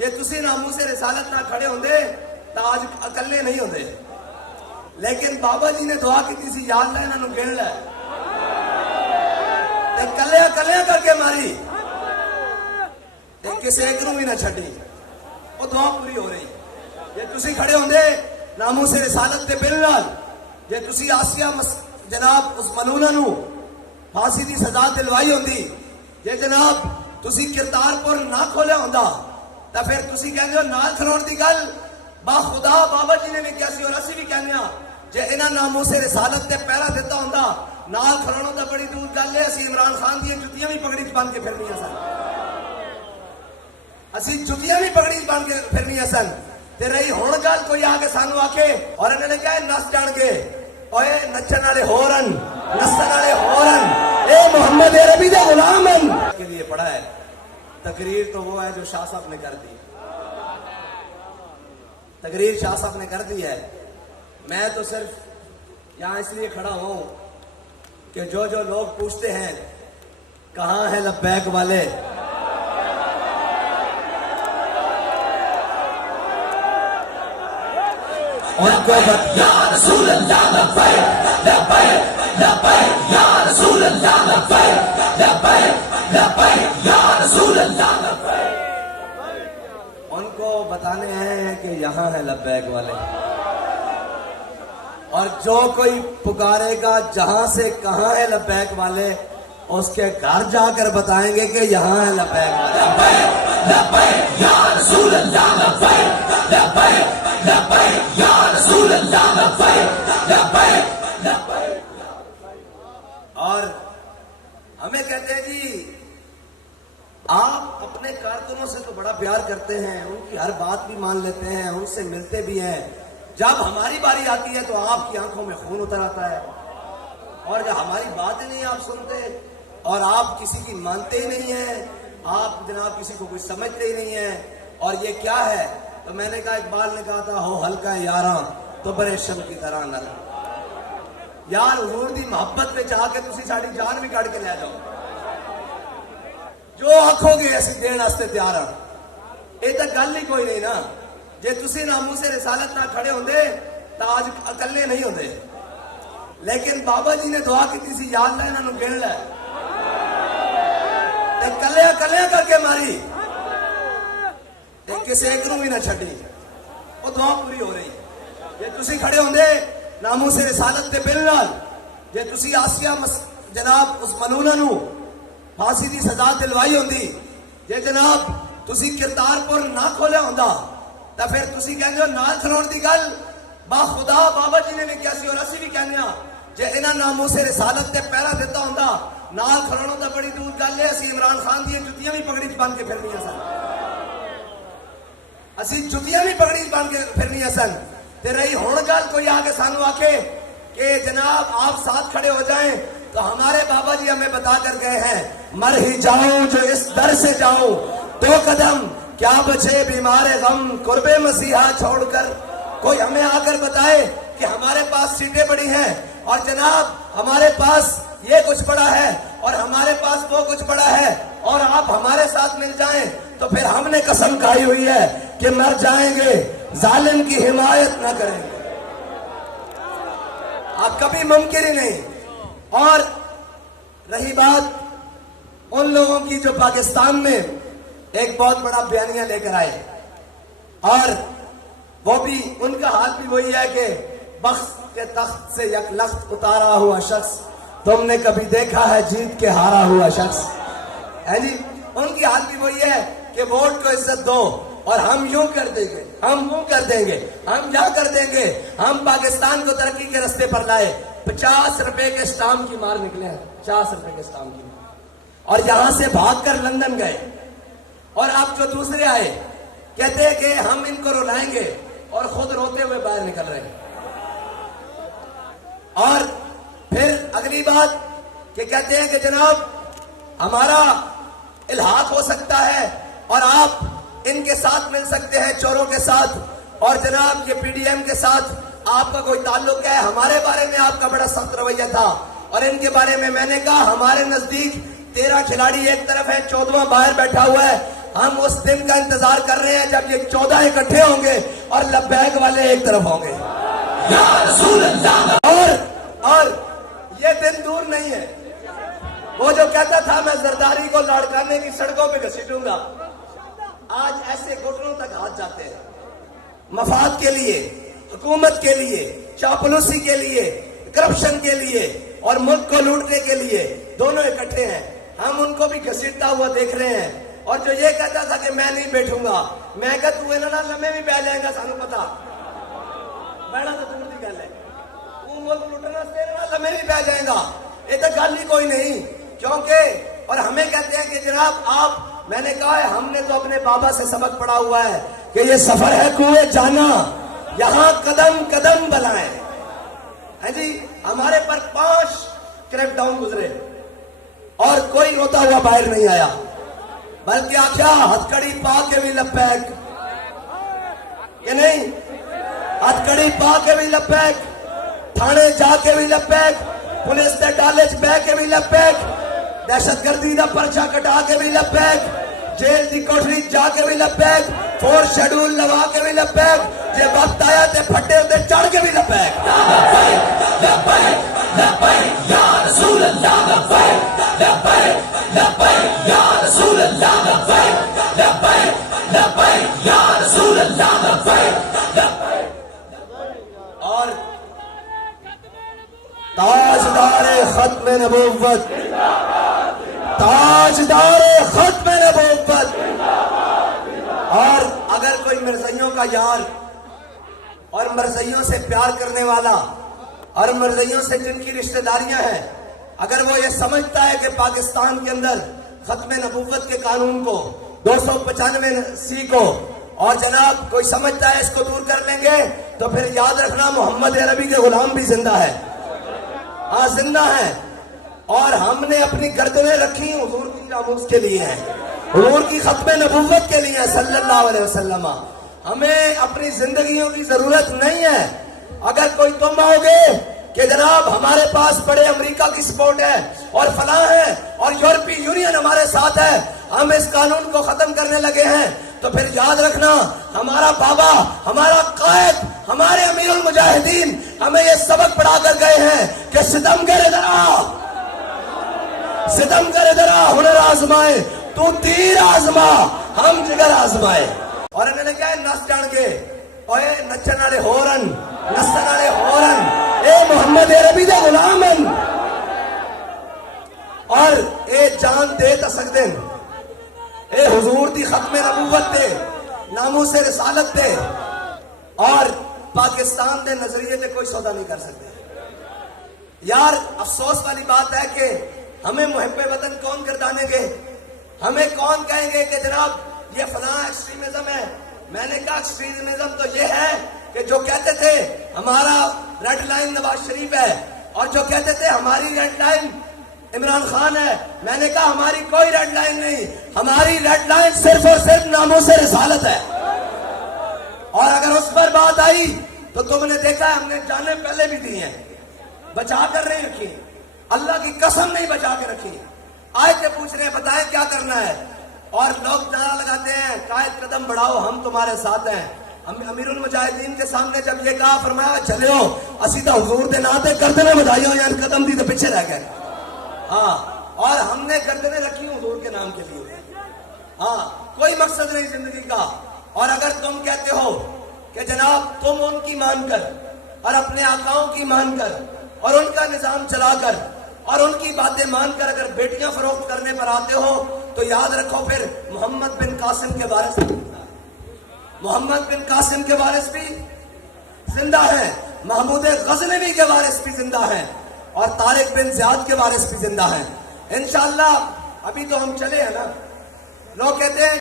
जे तुसी नामूसे रिसालत ना खड़े होंदे तो आज अकले नहीं होंदे। लेकिन बाबा जी ने दुआ की थी, याद ला इन्हां नूं गिण लै ते कलिया कलिया करके मारी ते किसी एक नूं भी ना छड्डी। वो दुआ पूरी हो रही। जे तुसी खड़े होंदे नामूसे रिसालत दे बिल नाल, जे तुसी आसिया जनाब उस मलूना नूं फांसी दी सजा दिलवाई होंदी, जे जनाब तुसी करतारपुर ना खोलिया होंदा तो फिर तुसी कहंदे हो नाल खलोण दी गल बा खुदा बाबा जी ने भी किया सी और असीं भी कहंदे आ जे इन्हां नामूसे रिसालत ते पहरा दिता होंदा नाल खलोणों तो बड़ी दूर गल है। असीं इमरान खान दी जुत्तियां भी पगड़ी च बन के फिरनियां सन, असीं जुत्तियां भी पगड़ी च बन के फिरनियां सन। ते रही हुण गल कोई आके सानू आके और इन्होंने कहा नस जाणगे, ओए नचण वाले होरन नस्सण वाले होरन, ए मोहम्मद अरबी दे गुलाम हन के लिए पढ़ा है। तकरीर तो वो है जो शाह साहब ने कर दी, तकरीर शाह साहब ने कर दी है। मैं तो सिर्फ यहां इसलिए खड़ा हूं कि जो जो लोग पूछते हैं कहां है लब्बैक वाले, उनको या रसूल अल्लाह लब्बैक लब्बैक लब्बैक या रसूल अल्लाह लब्बैक लब्बैक लब्बैक या रसूल अल्लाह लब्बैक, उनको बताने हैं कि यहाँ है लब्बैक वाले। और जो कोई पुकारेगा जहां से कहां है लब्बैक वाले, उसके घर जाकर बताएंगे कि यहाँ है लब्बैक वाले। लब्बैक लब्बैक या रसूल अल्लाह लब्बैक लब्बैक लब्बैक या रसूल अल्लाह लब्बैक लब्बैक लब्बैक। और हमें कहते हैं जी आप अपने कारकुनों से तो बड़ा प्यार करते हैं, उनकी हर बात भी मान लेते हैं, उनसे मिलते भी हैं। जब हमारी बारी आती है तो आपकी आंखों में खून उतर आता है, और जब हमारी बात ही नहीं आप सुनते और आप किसी की मानते ही नहीं हैं, आप जनाब किसी को कुछ समझते ही नहीं है। और ये क्या है? तो मैंने कहा इकबाल ने कहा था हो हल्का यारा तो बड़े शम की तरह नर। यार हुजूर दी मोहब्बत में चाह के तुसी साडी जान भी कट के ले जाओ, जो आखोगे असीं देण वास्ते तैयार हां। ये तो गल ही कोई नहीं ना। जे तुसी नामूसे रिसालत ना खड़े होंदे तो आज अकले नहीं होंदे। लेकिन बाबा जी ने दुआ की थी, याद ला इन्हां नूं गिण लै ते कलिया कलिया करके मारी ते किसी एक नूं भी ना छड्डी। वो दुआ पूरी हो रही। जे तुसी खड़े होंदे नामूसे रिसालत दे बिल नाल, जे तुसी आसिया जनाब उस मलूना नूं फांसी दी सजा दिलवाई होंदी, जे जनाब तुसी करतारपुर ना खोलिया होंदा तो फिर तुसी कहंदे हो नाल खलोण दी गल बा खुदा बाबा जी ने भी किया सी और असीं भी कहंदे आ जे इन्हां नामूसे रिसालत ते पहरा दिता होंदा नाल खलोणों तो बड़ी दूर गल है। असीं इमरान खान दी जुत्तियां भी पगड़ी च बन के फिरनियां सन, असीं जुत्तियां भी पगड़ी च बन के फिरनियां सन। ते रही हुण गल कोई आके सानू आके कि जनाब आप साथ खड़े हो जाएं, तो हमारे बाबा जी हमें बता कर गए हैं मर ही जाऊं जो इस दर से जाऊं, दो कदम क्या बचे बीमारे गम कुर्बे मसीहा छोड़कर। कोई हमें आकर बताए कि हमारे पास सीटें बड़ी हैं और जनाब हमारे पास ये कुछ पड़ा है और हमारे पास वो कुछ पड़ा है और आप हमारे साथ मिल जाएं, तो फिर हमने कसम खाई हुई है कि मर जाएंगे जालिम की हिमायत न करेंगे। आप कभी मुमकिन ही नहीं। और रही बात उन लोगों की जो पाकिस्तान में एक बहुत बड़ा बयानिया लेकर आए, और वो भी उनका हाल भी वही है कि बख्त के तख्त से यकलख्त उतारा हुआ शख्स तुमने कभी देखा है जीत के हारा हुआ शख्स है जी। उनकी हाल भी वही है कि वोट को इज्जत दो और हम यूं कर देंगे, हम यूं कर देंगे, हम क्या कर देंगे, हम पाकिस्तान को तरक्की के रास्ते पर लाए। 50 रुपए के स्टाम्प की मार निकले हैं, 50 रुपए के स्टाम्प की मार, और यहां से भागकर लंदन गए। और अब जो दूसरे आए कहते हैं कि हम इनको रुलाएंगे और खुद रोते हुए बाहर निकल रहे हैं। और फिर अगली बात कि कहते हैं कि जनाब हमारा इल्हाक हो सकता है और आप इनके साथ मिल सकते हैं, चोरों के साथ, और जनाब ये पीडीएम के साथ आपका कोई ताल्लुक है। हमारे बारे में आपका बड़ा सख्त रवैया था और इनके बारे में मैंने कहा हमारे नजदीक 13 खिलाड़ी एक तरफ है, 14वां बाहर बैठा हुआ है। ہم اس دن کا انتظار کر رہے ہیں جب یہ 14 اکٹھے ہوں گے اور لبیک والے ایک طرف ہوں گے یا رسول اللہ۔ اور یہ دن دور نہیں ہے، وہ جو کہتا تھا میں زرداری کو لاڑکانے کی سڑکوں پہ گھسیٹوں گا، آج ایسے گھٹنوں تک ہاتھ جاتے ہیں مفاد کے لیے، حکومت کے لیے، چاپلوسی کے لیے، کرپشن کے لیے اور ملک کو لوٹنے کے لیے، دونوں اکٹھے ہیں۔ ہم ان کو بھی گھسیٹتا ہوا دیکھ رہے ہیں۔ اور جو یہ کہتا تھا کہ میں نہیں بیٹھوں گا، میں کہتا ہوئے نا لمحے بھی بہ جائیں گا، سانو پتا بیٹھا تو دور دی گل ہے، وہ ملک لوٹنا سے نا لمحے بھی بہ جائیں گا، یہ تو گل ہی کوئی نہیں۔ کیونکہ اور ہمیں کہتے ہیں کہ جناب آپ، میں نے کہا ہے ہم نے تو اپنے بابا سے سبق پڑھا ہوا ہے کہ یہ سفر ہے کوئے جانا، یہاں قدم قدم بلائیں۔ ہے جی، ہمارے پر 5 کریک ڈاؤن گزرے اور کوئی روتا ہوا باہر نہیں آیا، بلکہ آخیا ہتھکڑی پا کے بھی لبیک کہ نہیں، ہتھکڑی پا کے بھی لبیک، تھانے جا کے بھی لبیک، پولیس دے ڈالے چ بہ کے بھی لبیک، دہشت گردی دا پرچہ کٹا کے بھی لبیک، جیل دی کوٹری جا کے بھی لبیک، 4 شیڈول لگا کے بھی لبیک، جے وقت آیا تے پھٹے تے چڑھ کے بھی لبیک۔ لبیک لبیک لبیک یا رسول اللہ، لبیک لبیک لبیک یا رسول اللہ، لبیک لبیک لبیک یا رسول اللہ، لبیک لبیک۔ اور تاجدار ختم نبوت، تاجدار ختم نبوت۔ اور اگر کوئی مرزائیوں کا یار اور مرزائیوں سے پیار کرنے والا اور مرزائیوں سے جن کی رشتہ داریاں ہیں، اگر وہ یہ سمجھتا ہے کہ پاکستان کے اندر ختم نبوت کے قانون کو 295 کو اور جناب کوئی سمجھتا ہے اس کو دور کر لیں گے، تو پھر یاد رکھنا محمد عربی کے غلام بھی زندہ ہے، ہاں زندہ ہے۔ اور ہم نے اپنی گردنیں رکھی حضور کی ناموس کے لیے ہیں، حضور کی ختم نبوت کے لیے صلی اللہ علیہ وسلم۔ ہمیں اپنی زندگیوں کی ضرورت نہیں ہے۔ اگر کوئی تم آؤ گے کہ جناب ہمارے پاس بڑے امریکہ کی سپورٹ ہے اور فلاں ہے اور یورپی یونین ہمارے ساتھ ہے، ہم اس قانون کو ختم کرنے لگے ہیں، تو پھر یاد رکھنا ہمارا بابا، ہمارا قائد، ہمارے امیر المجاہدین ہمیں یہ سبق پڑھا کر گئے ہیں کہ ستم کرے ذرا، ستم کرے ذرا ہنر آزمائے، تو تیر آزما ہم جگر آزمائے۔ اور انہوں نے کہا نس جان کے اوے نچن والے ہورن، نسن والے ہورن، اے محمد عربی دے غلامن، اور اے جان دے تا سکتے ہیں، اے حضور دی ختم نبوت دے، ناموس رسالت دے، اور پاکستان دے نظریے تے کوئی سودا نہیں کر سکتے۔ یار افسوس والی بات ہے کہ ہمیں محب وطن کون گردانے گے، ہمیں کون کہیں گے کہ جناب یہ فلاں ایکسٹریمزم ہے۔ میں نے کہا ایکسٹریمزم تو یہ ہے کہ جو کہتے تھے ہمارا ریڈ لائن نواز شریف ہے اور جو کہتے تھے ہماری ریڈ لائن عمران خان ہے، میں نے کہا ہماری کوئی ریڈ لائن نہیں، ہماری ریڈ لائن صرف اور صرف ناموس رسالت ہے۔ اور اگر اس پر بات آئی تو تم نے دیکھا ہے ہم نے جانیں پہلے بھی دی ہیں، بچا کر نہیں رکھی، اللہ کی قسم نہیں بچا کے رکھی۔ آئے کے پوچھ رہے ہیں بتائیں کیا کرنا ہے، اور لوگ نعرہ لگاتے ہیں قائد قدم بڑھاؤ ہم تمہارے ساتھ ہیں۔ امیر المجاہدین کے سامنے جب یہ کہا فرمایا چلے ہو اسی تو حضور دے نا تے گردنیں بجائیو، یعنی قدم دی تو پیچھے رہ گئے، ہاں، اور ہم نے گردنیں رکھی حضور کے نام کے لیے، ہاں، کوئی مقصد نہیں زندگی کا۔ اور اگر تم کہتے ہو کہ جناب تم ان کی مان کر اور اپنے آقاؤں کی مان کر اور ان کا نظام چلا کر اور ان کی باتیں مان کر اگر بیٹیاں فروخت کرنے پر آتے ہو تو یاد رکھو پھر محمد بن قاسم کے وارث بھی، محمد بن قاسم کے وارث بھی زندہ ہیں، محمود غزنوی کے وارث بھی زندہ ہیں، اور طارق بن زیاد کے وارث بھی زندہ ہیں۔ انشاءاللہ ابھی تو ہم چلے ہیں نا، لوگ کہتے ہیں